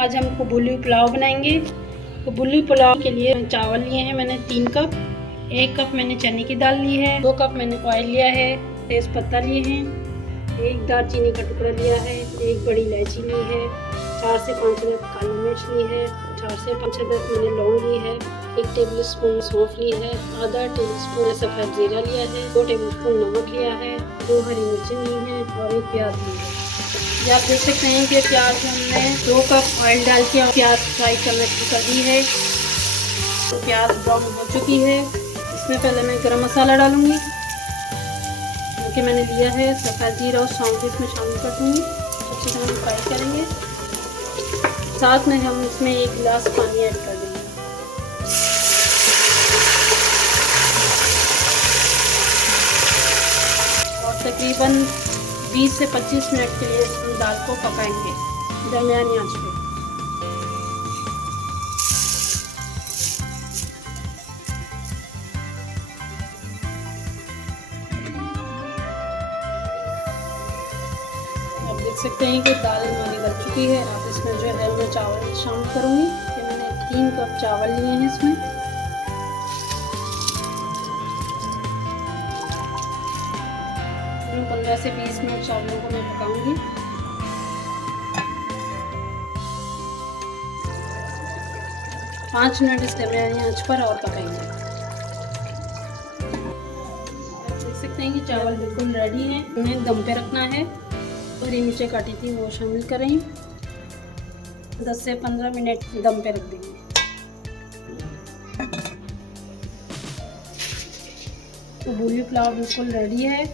आज हम कबूली पुलाव बनाएंगे। कबूली पुलाव के लिए चावल लिए हैं मैंने 3 कप, 1 कप मैंने चने की दाल ली है, 2 कप मैंने ऑयल लिया है, तेज पत्ता लिए हैं, 1 दालचीनी का टुकड़ा लिया है, 1 बड़ी इलायची ली है, 4 से 5 अदद काली मिर्च ली है, 4 से 5 अदद मैंने लौंग ली है, 1 टेबल स्पून सौंफ ली है, आधा टेबल स्पून सफ़ेद जीरा लिया है, 2 टेबल स्पून नमक लिया है, 2 हरी मिर्चें ली हैं और 1 प्याज ली है। ये आप देख सकते हैं कि प्याज हमने 2 कप ऑयल डाल के प्याज फ्राई करना शुरू कर दी है। तो प्याज ब्राउन हो चुकी है। इसमें पहले मैं गरम मसाला डालूंगी, क्योंकि मैंने लिया है सफ़ेद जीरा और सौंफ इसमें शामिल कर दूँगी। अच्छी तरह फ्राई करेंगे। साथ में हम इसमें 1 गिलास पानी ऐड कर देंगे। और तकरीबन 20 से 25 मिनट के लिए हम दाल को पकाएंगे दरमियानी आंच पे। आप देख सकते हैं कि दाल हमारी गल चुकी है। आप इसमें जो है मैं चावल शामिल करूँगी कि मैंने 3 कप चावल लिए हैं। इसमें 15 से 20 मिनट चावलों को मैं पकाऊंगी। पाँच मिनट इस दरमियानी आंच पर और पकाएंगे। देख सकते हैं कि चावल बिल्कुल रेडी हैं। उन्हें दम पे रखना है। हरी मिर्चें काटी थी वो शामिल करें। 10 से 15 मिनट दम पे रख देंगे। कबूली पुलाव बिल्कुल रेडी है।